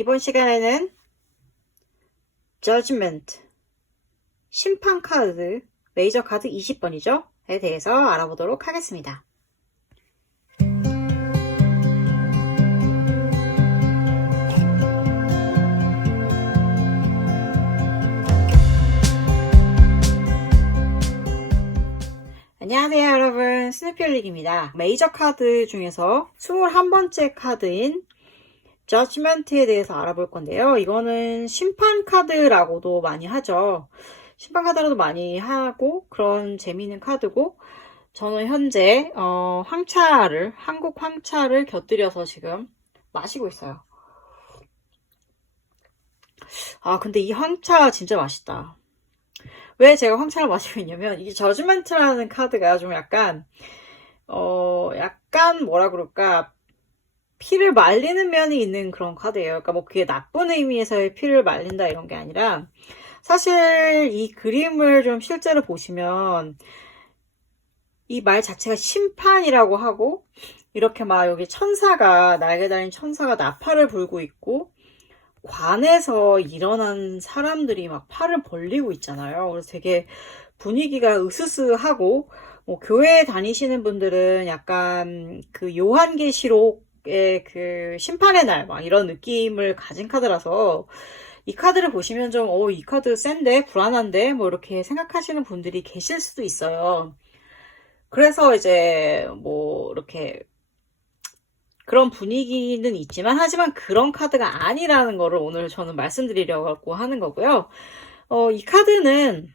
이번 시간에는 Judgment, 심판 카드, 메이저 카드 20번이죠? 에 대해서 알아보도록 하겠습니다. 안녕하세요 여러분, 스누피올릭입니다. 메이저 카드 중에서 21번째 카드인 저지먼트에 대해서 알아볼 건데요. 이거는 심판 카드라고도 많이 하죠. 심판 카드라도 많이 하고 그런 재미있는 카드고, 저는 현재 한국 황차를 곁들여서 지금 마시고 있어요. 근데 이 황차 진짜 맛있다. 왜 제가 황차를 마시고 있냐면, 이 저지먼트라는 카드가 좀 약간 뭐라 그럴까, 피를 말리는 면이 있는 그런 카드예요. 그러니까 뭐 그게 나쁜 의미에서의 피를 말린다 이런 게 아니라, 사실 이 그림을 좀 실제로 보시면 이 말 자체가 심판이라고 하고, 이렇게 막 여기 천사가, 날개 달린 천사가 나팔을 불고 있고, 관에서 일어난 사람들이 막 팔을 벌리고 있잖아요. 그래서 되게 분위기가 으스스하고, 뭐 교회 다니시는 분들은 약간 그 요한계시록의 그 심판의 날 막 이런 느낌을 가진 카드라서, 이 카드를 보시면 좀 이 카드 센데 불안한데 뭐 이렇게 생각하시는 분들이 계실 수도 있어요. 그래서 이제 뭐 이렇게 그런 분위기는 있지만, 하지만 그런 카드가 아니라는 거를 오늘 저는 말씀드리려고 하는 거고요. 이 카드는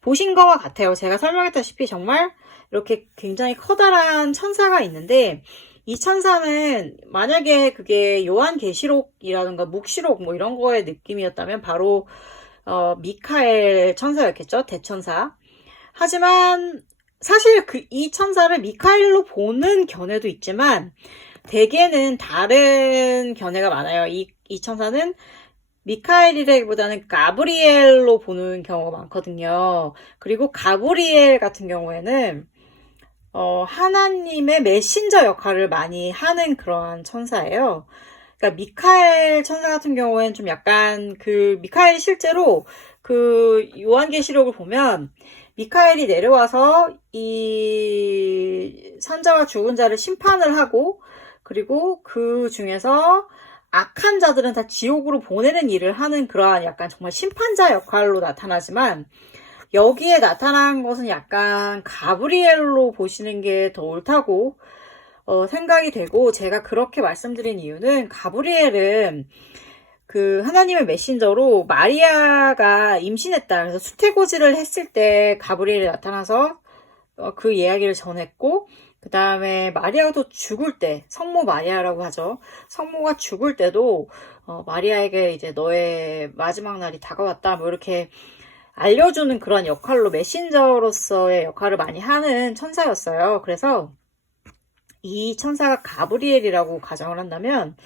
보신 거와 같아요. 제가 설명했다시피 정말 이렇게 굉장히 커다란 천사가 있는데, 이 천사는 만약에 그게 요한계시록이라든가 묵시록 뭐 이런 거의 느낌이었다면 바로 미카엘 천사였겠죠. 대천사. 하지만 사실 이 천사를 미카엘로 보는 견해도 있지만, 대개는 다른 견해가 많아요. 이 천사는 미카엘이라기보다는 가브리엘로 보는 경우가 많거든요. 그리고 가브리엘 같은 경우에는 하나님의 메신저 역할을 많이 하는 그러한 천사예요. 그러니까 미카엘 천사 같은 경우에는 좀 약간 미카엘이 실제로 요한계시록을 보면 미카엘이 내려와서 이 산자와 죽은 자를 심판을 하고, 그리고 그 중에서 악한 자들은 다 지옥으로 보내는 일을 하는 그러한 약간 정말 심판자 역할로 나타나지만, 여기에 나타난 것은 약간 가브리엘로 보시는 게 더 옳다고 생각이 되고, 제가 그렇게 말씀드린 이유는, 가브리엘은 하나님의 메신저로 마리아가 임신했다. 그래서 수태고지를 했을 때 가브리엘이 나타나서 그 이야기를 전했고, 그 다음에 마리아가 또 죽을 때, 성모 마리아라고 하죠. 성모가 죽을 때도 마리아에게 이제 너의 마지막 날이 다가왔다, 뭐 이렇게 알려주는 그런 역할로, 메신저로서의 역할을 많이 하는 천사였어요. 그래서 이 천사가 가브리엘이라고 가정을 한다면,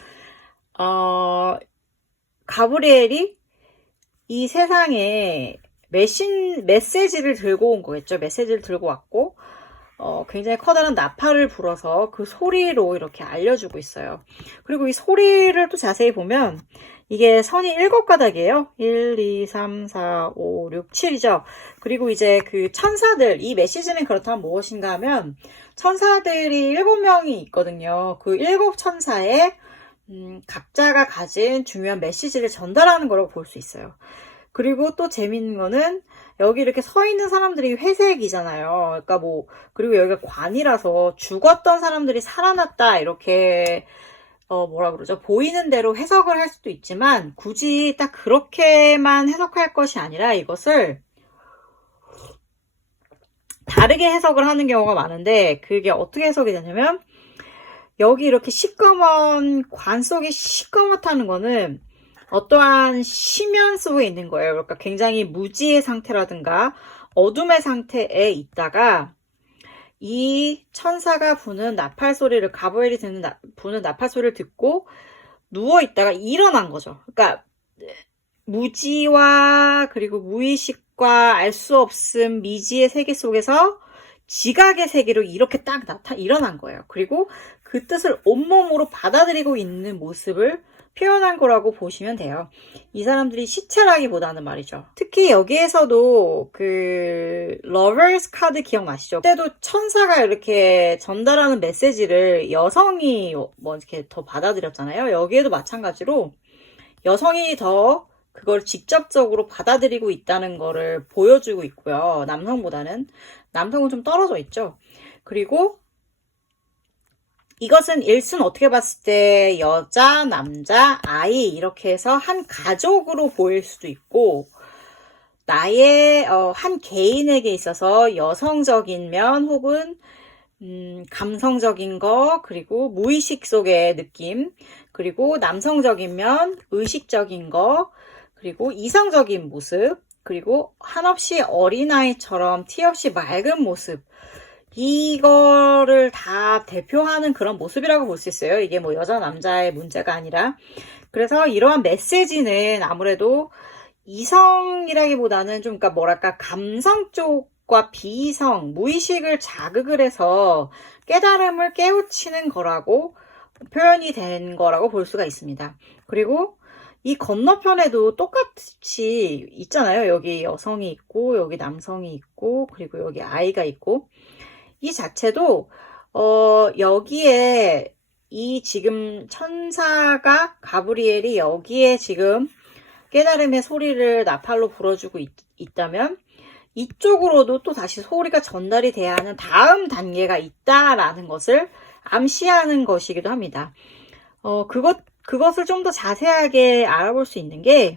가브리엘이 이 세상에 메시지를 들고 온 거겠죠. 메시지를 들고 왔고, 굉장히 커다란 나팔을 불어서 그 소리로 이렇게 알려주고 있어요. 그리고 이 소리를 또 자세히 보면, 이게 선이 7가닥이에요. 1, 2, 3, 4, 5, 6, 7이죠. 그리고 이제 그 천사들, 이 메시지는 그렇다면 무엇인가 하면, 천사들이 7명이 있거든요. 그 7천사의 각자가 가진 중요한 메시지를 전달하는 거라고 볼 수 있어요. 그리고 또 재밌는 거는, 여기 이렇게 서 있는 사람들이 회색이잖아요. 그러니까 그리고 여기가 관이라서 죽었던 사람들이 살아났다, 이렇게 뭐라 그러죠? 보이는 대로 해석을 할 수도 있지만, 굳이 딱 그렇게만 해석할 것이 아니라 이것을 다르게 해석을 하는 경우가 많은데, 그게 어떻게 해석이 되냐면, 여기 이렇게 관 속이 시꺼멓다는 거는 어떠한 심연 속에 있는 거예요. 그러니까 굉장히 무지의 상태라든가 어둠의 상태에 있다가, 이 천사가 부는 나팔 소리를, 가브리엘이 부는 나팔 소리를 듣고 누워 있다가 일어난 거죠. 그러니까 무지와 그리고 무의식과 알 수 없음, 미지의 세계 속에서 지각의 세계로 이렇게 딱 일어난 거예요. 그리고 그 뜻을 온몸으로 받아들이고 있는 모습을 표현한 거라고 보시면 돼요. 이 사람들이 시체라기보다는 말이죠. 특히 여기에서도 그 러버스 카드 기억나시죠? 그때도 천사가 이렇게 전달하는 메시지를 여성이 뭐 이렇게 더 받아들였잖아요. 여기에도 마찬가지로 여성이 더 그걸 직접적으로 받아들이고 있다는 거를 보여주고 있고요. 남성보다는. 남성은 좀 떨어져 있죠. 그리고 이것은 일순 어떻게 봤을 때 여자, 남자, 아이 이렇게 해서 한 가족으로 보일 수도 있고 나의 한 개인에게 있어서 여성적인 면 혹은 감성적인 거 그리고 무의식 속의 느낌 그리고 남성적인 면, 의식적인 거 그리고 이성적인 모습 그리고 한없이 어린아이처럼 티 없이 맑은 모습 이거를 다 대표하는 그런 모습이라고 볼 수 있어요. 이게 뭐 여자 남자의 문제가 아니라 그래서 이러한 메시지는 아무래도 이성이라기보다는 좀 그러니까 뭐랄까 감성 쪽과 비이성 무의식을 자극을 해서 깨달음을 깨우치는 거라고 표현이 된 거라고 볼 수가 있습니다. 그리고 이 건너편에도 똑같이 있잖아요. 여기 여성이 있고 여기 남성이 있고 그리고 여기 아이가 있고 이 자체도 여기에 이 지금 천사가 가브리엘이 여기에 지금 깨달음의 소리를 나팔로 불어주고 있다면 이쪽으로도 또 다시 소리가 전달이 돼야 하는 다음 단계가 있다라는 것을 암시하는 것이기도 합니다. 그것을 좀 더 자세하게 알아볼 수 있는 게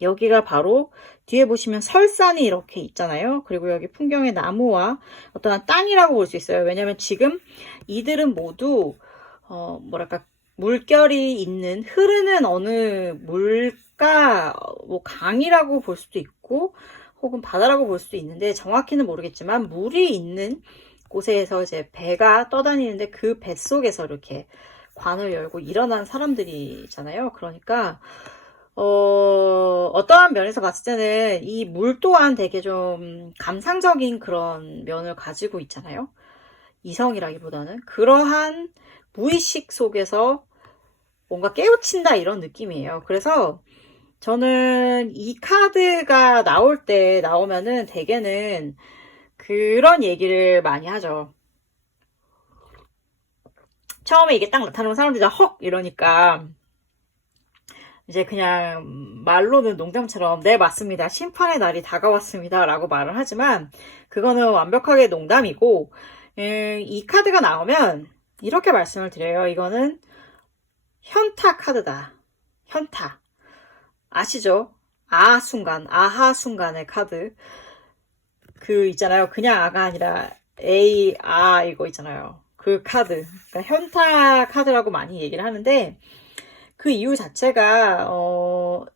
여기가 바로 뒤에 보시면 설산이 이렇게 있잖아요. 그리고 여기 풍경의 나무와 어떠한 땅이라고 볼 수 있어요. 왜냐하면 지금 이들은 모두 뭐랄까 물결이 있는 흐르는 어느 물가 뭐 강이라고 볼 수도 있고 혹은 바다라고 볼 수도 있는데 정확히는 모르겠지만 물이 있는 곳에서 이제 배가 떠다니는데 그 배 속에서 이렇게 관을 열고 일어난 사람들이잖아요. 그러니까 어떠한 면에서 봤을 때는 이 물 또한 되게 좀 감상적인 그런 면을 가지고 있잖아요. 이성이라기보다는 그러한 무의식 속에서 뭔가 깨우친다 이런 느낌이에요. 그래서 저는 이 카드가 나오면은 대개는 그런 얘기를 많이 하죠. 처음에 이게 딱 나타나면 사람들이 헉 이러니까 이제 그냥 말로는 농담처럼 네 맞습니다. 심판의 날이 다가왔습니다. 라고 말을 하지만 그거는 완벽하게 농담이고 이 카드가 나오면 이렇게 말씀을 드려요. 이거는 현타 카드다. 현타. 아시죠? 아하 순간의 카드. 그 있잖아요. 그냥 아가 아니라 이거 있잖아요. 그 카드. 그러니까 현타 카드라고 많이 얘기를 하는데 그 이유 자체가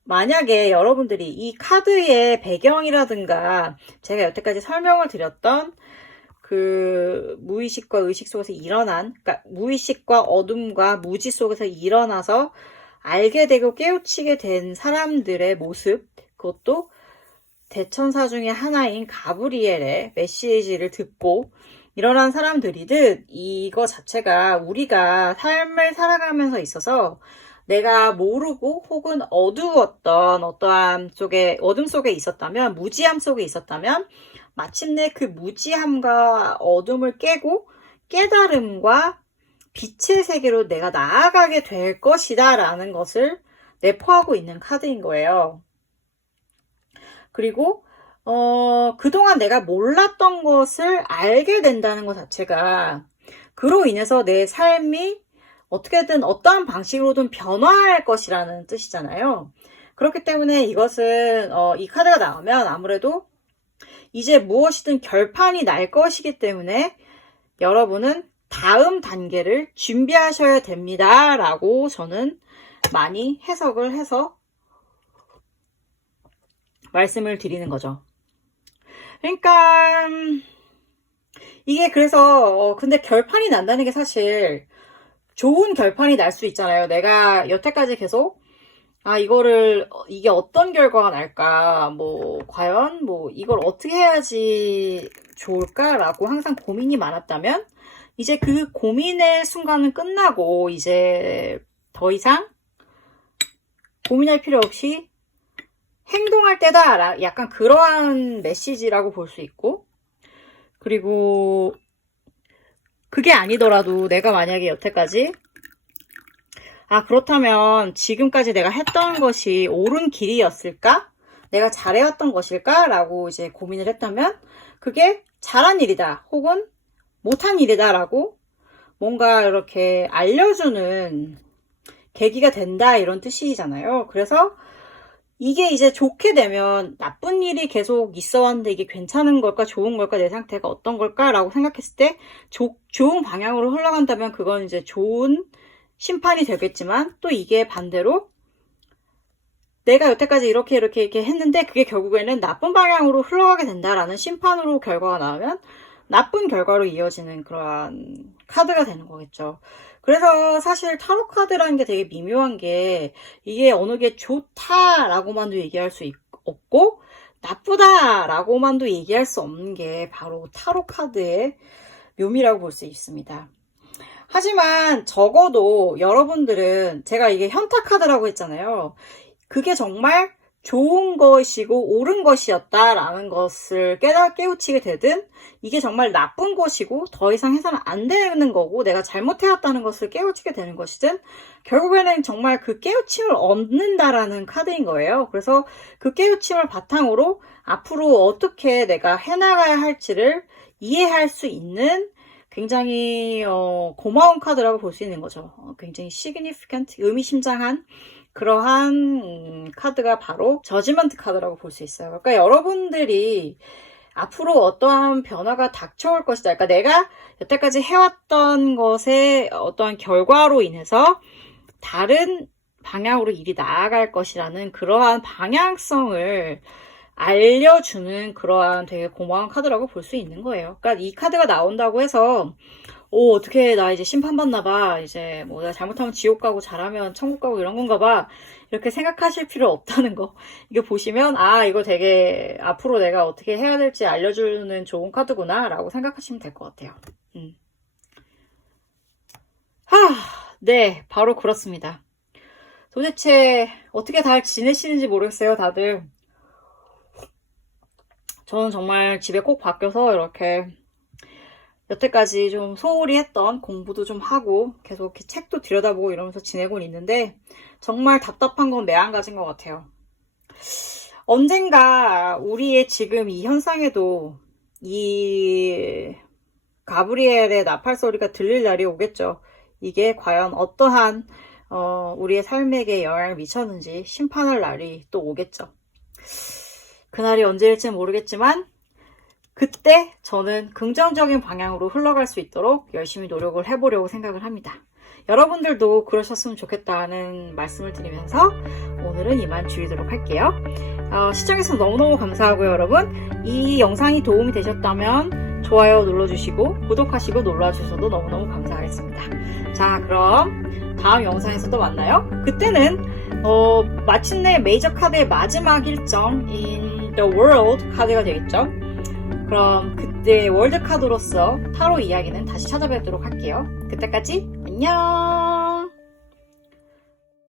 만약에 여러분들이 이 카드의 배경이라든가 제가 여태까지 설명을 드렸던 그 무의식과 의식 속에서 일어난 그러니까 무의식과 어둠과 무지 속에서 일어나서 알게 되고 깨우치게 된 사람들의 모습 그것도 대천사 중에 하나인 가브리엘의 메시지를 듣고 일어난 사람들이듯 이거 자체가 우리가 삶을 살아가면서 있어서 내가 모르고 혹은 어두웠던 어떠한 어둠 속에 있었다면 무지함 속에 있었다면 마침내 그 무지함과 어둠을 깨고 깨달음과 빛의 세계로 내가 나아가게 될 것이다 라는 것을 내포하고 있는 카드인 거예요. 그리고 그동안 내가 몰랐던 것을 알게 된다는 것 자체가 그로 인해서 내 삶이 어떻게든 어떠한 방식으로든 변화할 것이라는 뜻이잖아요. 그렇기 때문에 이것은 이 카드가 나오면 아무래도 이제 무엇이든 결판이 날 것이기 때문에 여러분은 다음 단계를 준비하셔야 됩니다. 라고 저는 많이 해석을 해서 말씀을 드리는 거죠. 그러니까 이게 그래서 근데 결판이 난다는 게 사실 좋은 결판이 날 수 있잖아요. 내가 여태까지 계속 이게 어떤 결과가 날까 뭐 과연 뭐 이걸 어떻게 해야지 좋을까라고 항상 고민이 많았다면 이제 그 고민의 순간은 끝나고 이제 더 이상 고민할 필요 없이 행동할 때다. 약간 그러한 메시지라고 볼 수 있고, 그리고 그게 아니더라도 내가 만약에 여태까지 그렇다면 지금까지 내가 했던 것이 옳은 길이었을까? 내가 잘해왔던 것일까? 라고 이제 고민을 했다면 그게 잘한 일이다 혹은 못한 일이다 라고 뭔가 이렇게 알려주는 계기가 된다 이런 뜻이잖아요. 그래서 이게 이제 좋게 되면 나쁜 일이 계속 있어 왔는데 이게 괜찮은 걸까 좋은 걸까 내 상태가 어떤 걸까 라고 생각했을 때 좋은 방향으로 흘러간다면 그건 이제 좋은 심판이 되겠지만, 또 이게 반대로 내가 여태까지 이렇게 했는데 그게 결국에는 나쁜 방향으로 흘러가게 된다라는 심판으로 결과가 나오면 나쁜 결과로 이어지는 그러한 카드가 되는 거겠죠. 그래서 사실 타로 카드라는 게 되게 미묘한 게, 이게 어느 게 좋다라고만도 얘기할 수 없고 나쁘다라고만도 얘기할 수 없는 게 바로 타로 카드의 묘미라고 볼 수 있습니다. 하지만 적어도 여러분들은, 제가 이게 현타 카드라고 했잖아요. 그게 정말 좋은 것이고 옳은 것이었다라는 것을 깨우치게 되든, 이게 정말 나쁜 것이고 더 이상 해서는 안 되는 거고 내가 잘못해왔다는 것을 깨우치게 되는 것이든, 결국에는 정말 그 깨우침을 얻는다라는 카드인 거예요. 그래서 그 깨우침을 바탕으로 앞으로 어떻게 내가 해나가야 할지를 이해할 수 있는 굉장히 고마운 카드라고 볼 수 있는 거죠. 굉장히 significant, 의미심장한 그러한 카드가 바로 저지먼트 카드라고 볼 수 있어요. 그러니까 여러분들이 앞으로 어떠한 변화가 닥쳐올 것이다. 그러니까 내가 여태까지 해왔던 것의 어떠한 결과로 인해서 다른 방향으로 일이 나아갈 것이라는 그러한 방향성을 알려주는 그러한 되게 고마운 카드라고 볼 수 있는 거예요. 그러니까 이 카드가 나온다고 해서 어떻게 나 이제 심판받나 봐, 이제 뭐 내가 잘못하면 지옥 가고 잘하면 천국 가고 이런 건가 봐, 이렇게 생각하실 필요 없다는 거. 이거 보시면 이거 되게 앞으로 내가 어떻게 해야 될지 알려주는 좋은 카드구나 라고 생각하시면 될 것 같아요. 네, 바로 그렇습니다. 도대체 어떻게 잘 지내시는지 모르겠어요, 다들. 저는 정말 집에 꼭 바뀌어서 이렇게 여태까지 좀 소홀히 했던 공부도 좀 하고 계속 이렇게 책도 들여다보고 이러면서 지내곤 있는데, 정말 답답한 건 매한가지인 것 같아요. 언젠가 우리의 지금 이 현상에도 이 가브리엘의 나팔 소리가 들릴 날이 오겠죠. 이게 과연 어떠한 우리의 삶에게 영향을 미쳤는지 심판할 날이 또 오겠죠. 그날이 언제일지 모르겠지만 그때 저는 긍정적인 방향으로 흘러갈 수 있도록 열심히 노력을 해보려고 생각을 합니다. 여러분들도 그러셨으면 좋겠다는 말씀을 드리면서 오늘은 이만 줄이도록 할게요. 시청해주셔서 너무너무 감사하고요, 여러분. 이 영상이 도움이 되셨다면 좋아요 눌러주시고 구독하시고 놀러주셔도 너무너무 감사하겠습니다. 자, 그럼 다음 영상에서 또 만나요. 그때는 마침내 메이저 카드의 마지막 일정인 The World 카드가 되겠죠. 그럼 그때 월드 카드로서 타로 이야기는 다시 찾아뵙도록 할게요. 그때까지 안녕.